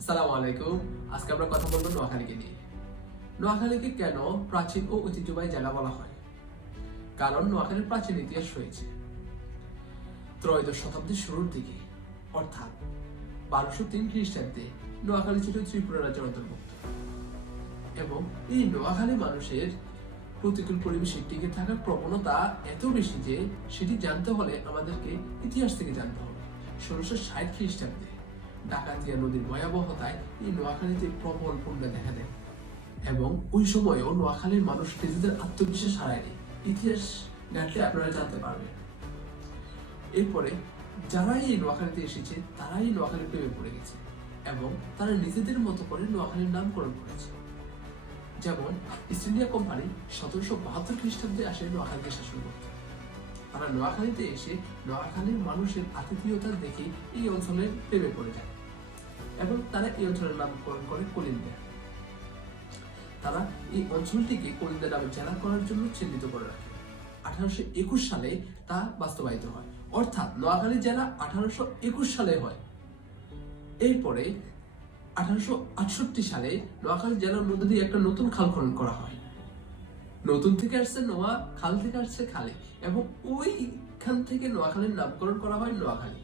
আসসালামু আলাইকুম। আজকে আমরা কথা বলবো নোয়াখালীকে নিয়ে। নোয়াখালীকে কেন প্রাচীন ও ঐতিহ্যবাহী জেলা বলা হয়? কারণ নোয়াখালীর প্রাচীন ইতিহাস রয়েছে। ত্রয়োদশ শতাব্দীর শুরুর দিকে অর্থাৎ 1203 খ্রিস্টাব্দে নোয়াখালী ছিল ত্রিপুরা রাজ্যের অন্তর্ভুক্ত এবং এই নোয়াখালী মানুষের প্রতিকূল পরিবেশে টিকে থাকার প্রবণতা এত বেশি যে সেটি জানতে হলে আমাদেরকে ইতিহাস থেকে জানতে হবে। 1660 খ্রিস্টাব্দে ডাকাতিয়া নদীর ভয়াবহতায় এই নোয়াখালীতে প্রবল বন্যা দেখা দেয় এবং ওই সময়ও নোয়াখালীর মানুষ নিজেদের আত্মবিশ্বাস হারায়নি। ইতিহাস ঘাটলে আপনারা জানতে পারবেন। এরপরে যারাই এই নোয়াখালীতে এসেছে তারাই নোয়াখালীর প্রেমে পড়ে গেছে এবং তারা নিজেদের মতো করে নোয়াখালীর নামকরণ করেছে। যেমন ইস্ট ইন্ডিয়া কোম্পানি 1772 খ্রিস্টাব্দে আসে নোয়াখালীকে শাসন করতে। তারা নোয়াখালীতে এসে নোয়াখালীর মানুষের আতিথেয়তা দেখে এই অঞ্চলের প্রেমে পড়ে যায় এবং তারা এই অঞ্চলের নামকরণ করে কলিন্দা। তারা এই অঞ্চলটিকে কলিন্দা নামে জেলা করার জন্য চিহ্নিত করে রাখে। 1821 সালে তা বাস্তবায়িত হয়, অর্থাৎ নোয়াখালী জেলা 1821 সালে হয়। এরপরে 1868 সালে নোয়াখালী জেলার মধ্যে দিয়ে একটা নতুন খাল খনন করা হয়। নতুন থেকে আসছে নোয়া, খাল থেকে আসছে খালে এবং ওইখান থেকে নোয়াখালীর নামকরণ করা হয় নোয়াখালী।